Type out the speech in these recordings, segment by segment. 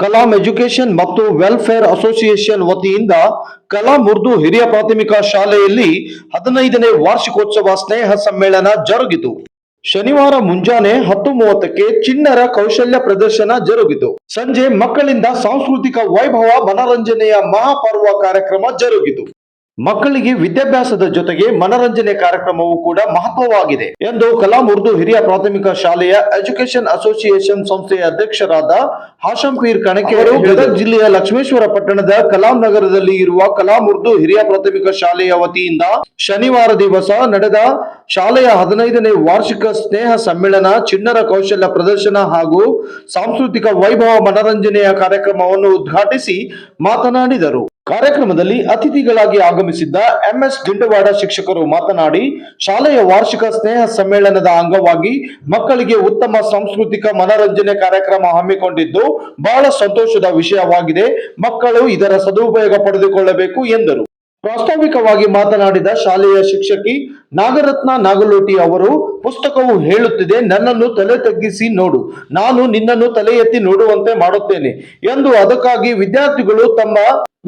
Kalam education ಮತ್ತು welfare association ವತಿಯಿಂದ ಕಲಾಂ ಉರ್ದು ಹಿರಿಯ ಪ್ರಾಥಮಿಕ ಶಾಲೆಯಲ್ಲಿ ಹದಿನೈದನೇ ವಾರ್ಷಿಕೋತ್ಸವ ಸ್ನೇಹ ಸಮ್ಮೇಳನ ಜರುಗಿತು. ಶನಿವಾರ ಮುಂಜಾನೆ ಹತ್ತು ಮೂವತ್ತಕ್ಕೆ ಚಿಣ್ಣರ ಕೌಶಲ್ಯ ಪ್ರದರ್ಶನ ಜರುಗಿತು. ಸಂಜೆ ಮಕ್ಕಳಿಂದ ಸಾಂಸ್ಕೃತಿಕ ವೈಭವ ಮನರಂಜನೆಯ ಮಹಾಪರ್ವ ಕಾರ್ಯಕ್ರಮ ಜರುಗಿತು. ಮಕ್ಕಳಿಗೆ ವಿದ್ಯಾಭ್ಯಾಸದ ಜೊತೆಗೆ ಮನರಂಜನೆ ಕಾರ್ಯಕ್ರಮವು ಕೂಡ ಮಹತ್ವವಾಗಿದೆ ಎಂದು ಕಲಾಂ ಉರ್ದು ಹಿರಿಯ ಪ್ರಾಥಮಿಕ ಶಾಲೆಯ ಎಜುಕೇಶನ್ ಅಸೋಸಿಯೇಷನ್ ಸಂಸ್ಥೆಯ ಅಧ್ಯಕ್ಷರಾದ ಹಾಶಂ ಪೀರ್ ಕಣಕೆ ಅವರು ಗದಗ ಜಿಲ್ಲೆಯ ಲಕ್ಷ್ಮೇಶ್ವರ ಪಟ್ಟಣದ ಕಲಾಂ ನಗರದಲ್ಲಿ ಇರುವ ಕಲಾಂ ಉರ್ದು ಹಿರಿಯ ಪ್ರಾಥಮಿಕ ಶಾಲೆಯ ವತಿಯಿಂದ ಶನಿವಾರ ದಿವಸ ನಡೆದ ಶಾಲೆಯ ಹದಿನೈದನೇ ವಾರ್ಷಿಕ ಸ್ನೇಹ ಸಮ್ಮೇಳನ ಚಿಣ್ಣರ ಕೌಶಲ್ಯ ಪ್ರದರ್ಶನ ಹಾಗೂ ಸಾಂಸ್ಕೃತಿಕ ವೈಭವ ಮನರಂಜನೆಯ ಕಾರ್ಯಕ್ರಮವನ್ನು ಉದ್ಘಾಟಿಸಿ ಮಾತನಾಡಿದರು. ಕಾರ್ಯಕ್ರಮದಲ್ಲಿ ಅತಿಥಿಗಳಾಗಿ ಆಗಮಿಸಿದ್ದ ಎಂಎಸ್ ದಿಂಡವಾಡ ಶಿಕ್ಷಕರು ಮಾತನಾಡಿ, ಶಾಲೆಯ ವಾರ್ಷಿಕ ಸ್ನೇಹ ಸಮ್ಮೇಳನದ ಅಂಗವಾಗಿ ಮಕ್ಕಳಿಗೆ ಉತ್ತಮ ಸಾಂಸ್ಕೃತಿಕ ಮನರಂಜನೆ ಕಾರ್ಯಕ್ರಮ ಹಮ್ಮಿಕೊಂಡಿದ್ದು ಬಹಳ ಸಂತೋಷದ ವಿಷಯವಾಗಿದೆ. ಮಕ್ಕಳು ಇದರ ಸದುಪಯೋಗ ಪಡೆದುಕೊಳ್ಳಬೇಕು ಎಂದರು. ಪ್ರಾಸ್ತಾವಿಕವಾಗಿ ಮಾತನಾಡಿದ ಶಾಲೆಯ ಶಿಕ್ಷಕಿ ನಾಗರತ್ನ ನಾಗಲೋಟಿ ಅವರು, ಪುಸ್ತಕವು ಹೇಳುತ್ತಿದೆ, ನನ್ನನ್ನು ತಲೆ ತಗ್ಗಿಸಿ ನೋಡು, ನಾನು ನಿನ್ನನ್ನು ತಲೆ ಎತ್ತಿ ನೋಡುವಂತೆ ಮಾಡುತ್ತೇನೆ ಎಂದು ಅದಕ್ಕಾಗಿ ವಿದ್ಯಾರ್ಥಿಗಳು ತಮ್ಮ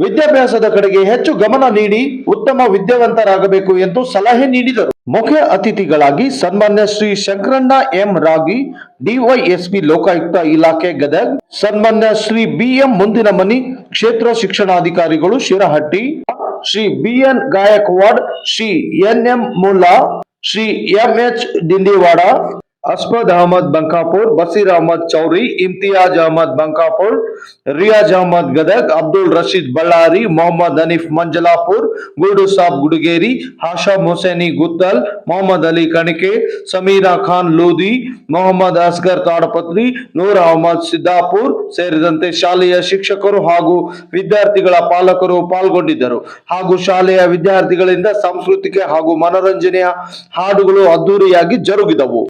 ವಿದ್ಯಾಭ್ಯಾಸದ ಕಡೆಗೆ ಹೆಚ್ಚು ಗಮನ ನೀಡಿ ಉತ್ತಮ ವಿದ್ಯಾವಂತರಾಗಬೇಕು ಎಂದು ಸಲಹೆ ನೀಡಿದರು. ಮುಖ್ಯ ಅತಿಥಿಗಳಾಗಿ ಸನ್ಮಾನ್ಯ ಶ್ರೀ ಶಂಕರಣ್ಣ ಎಂ ರಾಗಿ, ಡಿವೈಎಸ್ಪಿ ಲೋಕಾಯುಕ್ತ ಇಲಾಖೆ ಗದಗ್, ಸನ್ಮಾನ್ಯ ಶ್ರೀ ಬಿ ಎಂ ಮುಂದಿನಮನಿ, ಕ್ಷೇತ್ರ ಶಿಕ್ಷಣಾಧಿಕಾರಿಗಳು Shirahatti Shri B N Gaikwad Shri N M Mulla Shri M H Dindiwada Asmad Ahmad Bankapur, Basheer Ahmad Chowri, Imtiyaz Ahmad Bankapur, Riyaz Ahmad Gadag, Abdul Rashid Ballari, Mohammad Hanif Manjalapur Guldu Sab Gudugeri Hasham Huseni Guttal, Mohammad Ali Kanike, Sameera Khan Lodi, Mohammad Asgar Tadpatri, Noor Ahmad Siddapur ಸೇರಿದಂತೆ ಶಾಲೆಯ ಶಿಕ್ಷಕರು ಹಾಗೂ ವಿದ್ಯಾರ್ಥಿಗಳ ಪಾಲಕರು ಪಾಲ್ಗೊಂಡಿದ್ದರು. ಹಾಗೂ ಶಾಲೆಯ ವಿದ್ಯಾರ್ಥಿಗಳಿಂದ ಸಾಂಸ್ಕೃತಿಕ ಹಾಗೂ ಮನರಂಜನೆಯ ಹಾಡುಗಳು ಅದ್ದೂರಿಯಾಗಿ ಜರುಗಿದವು.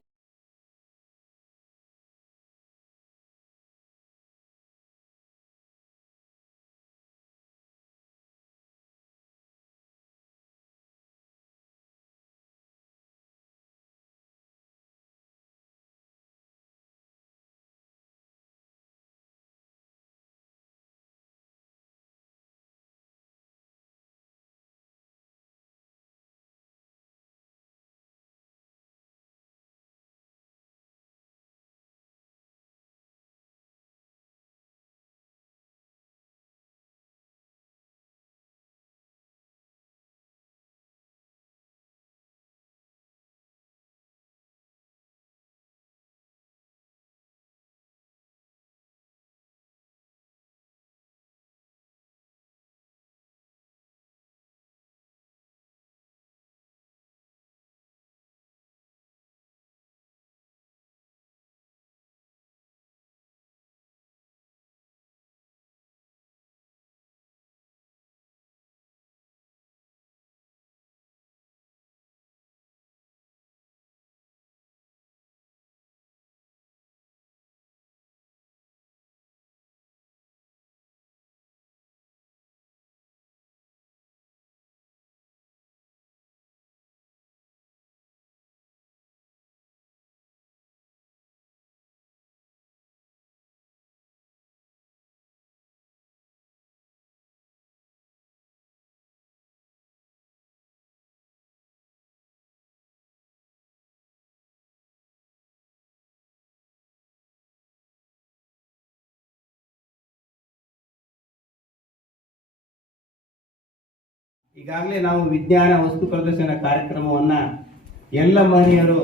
ಈಗಾಗಲೇ ನಾವು ವಿಜ್ಞಾನ ವಸ್ತು ಪ್ರದರ್ಶನ ಕಾರ್ಯಕ್ರಮವನ್ನು ಎಲ್ಲ ಮಹನೀಯರು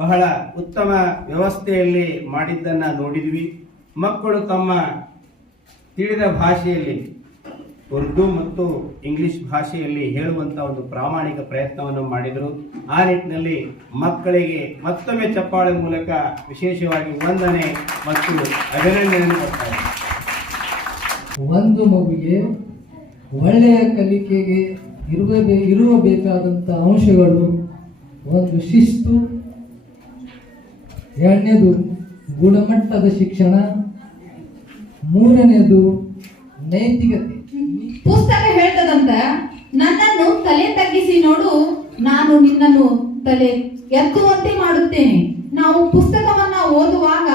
ಬಹಳ ಉತ್ತಮ ವ್ಯವಸ್ಥೆಯಲ್ಲಿ ಮಾಡಿದ್ದನ್ನು ನೋಡಿದ್ವಿ. ಮಕ್ಕಳು ತಮ್ಮ ತಿಳಿದ ಭಾಷೆಯಲ್ಲಿ ಉರ್ದು ಮತ್ತು ಇಂಗ್ಲಿಷ್ ಭಾಷೆಯಲ್ಲಿ ಹೇಳುವಂಥ ಒಂದು ಪ್ರಾಮಾಣಿಕ ಪ್ರಯತ್ನವನ್ನು ಮಾಡಿದರು. ಆ ನಿಟ್ಟಿನಲ್ಲಿ ಮಕ್ಕಳಿಗೆ ಮತ್ತೊಮ್ಮೆ ಚಪ್ಪಾಳೆ ಮೂಲಕ ವಿಶೇಷವಾಗಿ ವಂದನೆ ಮತ್ತು ಅಭಿನಂದನೆ ಒಂದು ಮಗುವಿಗೆ ಒಳ್ಳೆಯ ಕಲಿಕೆಗೆ ಇರುವ ಇರುವ ಬೇಕಾದಂಥ ಅಂಶಗಳು ಒಂದು ಶಿಸ್ತು, ಎರಡನೇದು ಗುಣಮಟ್ಟದ ಶಿಕ್ಷಣ, ಮೂರನೇದು ನೈತಿಕತೆ. ಪುಸ್ತಕ ಹೇಳ್ತದಂತ, ನನ್ನನ್ನು ತಲೆ ತಗ್ಗಿಸಿ ನೋಡು, ನಾನು ನಿನ್ನನ್ನು ತಲೆ ಎತ್ತುವಂತೆ ಮಾಡುತ್ತೇನೆ. ನಾವು ಪುಸ್ತಕವನ್ನ ಓದುವಾಗ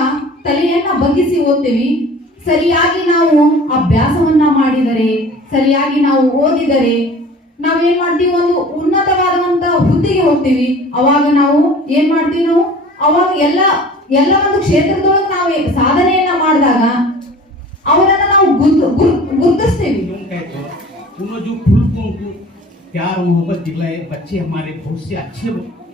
ತಲೆಯನ್ನ ಬಗ್ಗಿಸಿ ಓದ್ತೇವಿ. ಸರಿಯಾಗಿ ನಾವು ಅಭ್ಯಾಸವನ್ನ ಮಾಡಿದರೆ ಸರಿಯಾಗಿ ನಾವು ಓದಿದರೆ ನಾವೇನ್ ಮಾಡ್ತೀವಿ ಒಂದು ಉನ್ನತವಾದಂತ ಹುದ್ದೆಗೆ ಹೋಗ್ತೀವಿ ಅವಾಗ ನಾವು ಏನ್ ಮಾಡ್ತೀವಿ ನಾವು ಅವಾಗ ಎಲ್ಲ ಎಲ್ಲ ಒಂದು ಕ್ಷೇತ್ರದೊಳಗೆ ನಾವು ಸಾಧನೆಯನ್ನ ಮಾಡಿದಾಗ ಅವರನ್ನ ನಾವು ಗುರ್ತು ಗುರ್- ಗುರ್ತಿಸ್ತೀವಿ क्यों कहते हो उन्होंने जो फूल को उनको प्यार मोहब्बत दिलाए बच्चे हमारे बहुत से अच्छे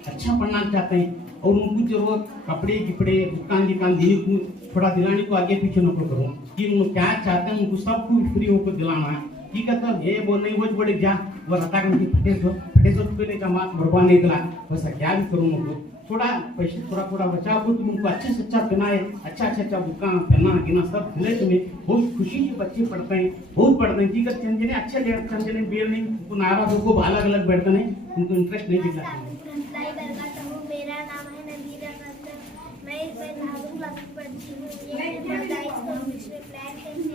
अच्छा पढ़ना चाहते हैं और उनको जो वो कपड़े कपड़े, दुकान दुकान देने को थोड़ा दिलाने को आगे पीछे न करो। कि वो क्या चाहते हैं, उनको सबको फ्री होकर दिलाना है। ठीक है तो ये बोल नहीं वो बड़े जा, वो रटा कर फटे सो फटे सो रुपये का माँ भगवान नहीं दिला। वैसा क्या भी करूँ उनको। थोड़ा पैसे, थोड़ा थोड़ा बचा हो तो उनको अच्छे से अच्छा पहनाए अच्छा अच्छा अच्छा दुकान पहना, गिना, सब दिले तुम्हें। बहुत खुशी से बच्चे पढ़ते हैं, बहुत पढ़ते हैं। ठीक है, चंदने अच्छे ले चंदने बेर नहीं, उनको नाराज़ होकर अलग अलग बैठते नहीं, उनको इंटरेस्ट नहीं दिखाते replied him.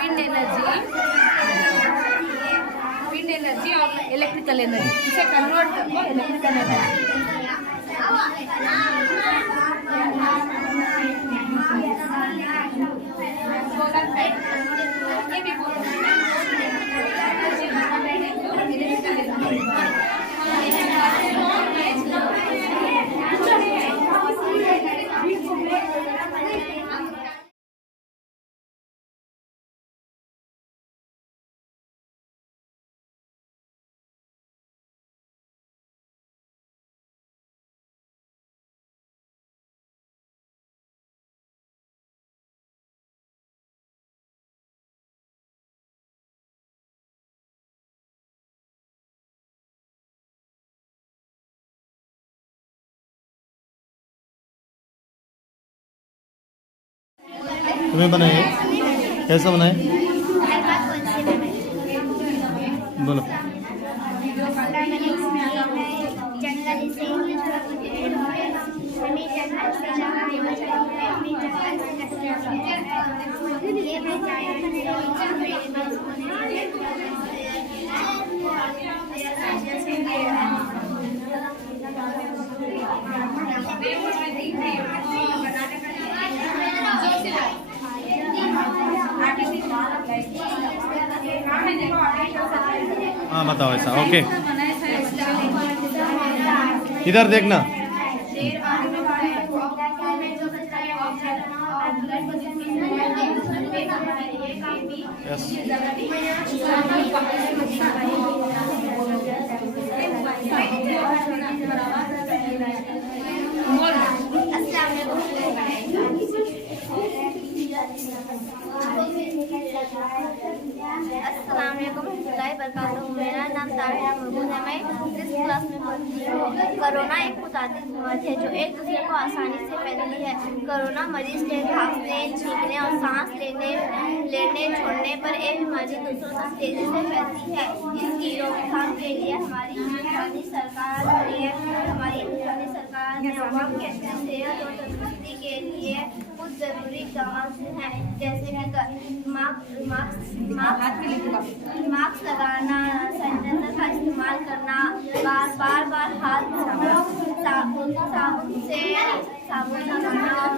विंड और इलेक्ट्रिकल एनर्जी इसे कन्वर्ट करके इलेक्ट्रिकल एनर्जी तुम्हें बनाए? कैसा बनाए? बोलो। जंगल से हमें जंगल से जाना चाहिए हमें जंगल से ये मैं हाँ बताओ ऐसा ओके। इधर देखना। यस मेरा नाम ताहिरा महमूद है। मैं इस क्लास में पढ़ती हूँ। कोरोना एक मुताद बीमारी है, जो एक दूसरे को आसानी से फैलती है। कोरोना मरीज़ के खांसने छींकने और सांस लेने लेने, छोड़ने पर एक बीमारी दूसरों से तेज़ी से फैलती है। इसकी रोकथाम के लिए हमारी सरकार हमारी ने अवाम के सेहत और तंदुरुस्ती के लिए कुछ ज़रूरी कदम हैं। जैसे कि मास्क लगाना सैनिटाइजर का इस्तेमाल करना बार बार बार हाथ धोना साबुन साबुन से साबुन लगाना और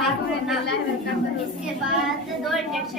हाथ धोना। इसके बाद दो इंजेक्शन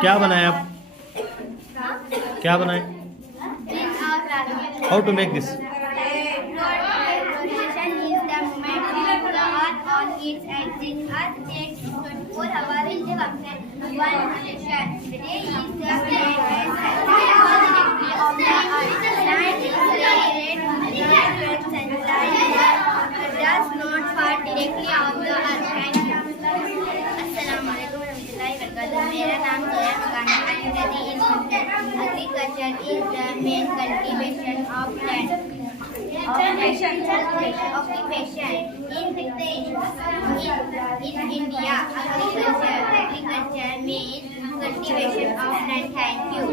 क्या बनाया आप? क्या बनाए How to make this? Is the day. Agriculture is the main cultivation of land. In in, in India means cultivation of land. Thank you.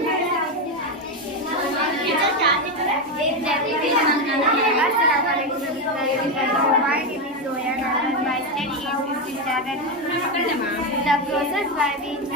The soya by studying 57 the process by which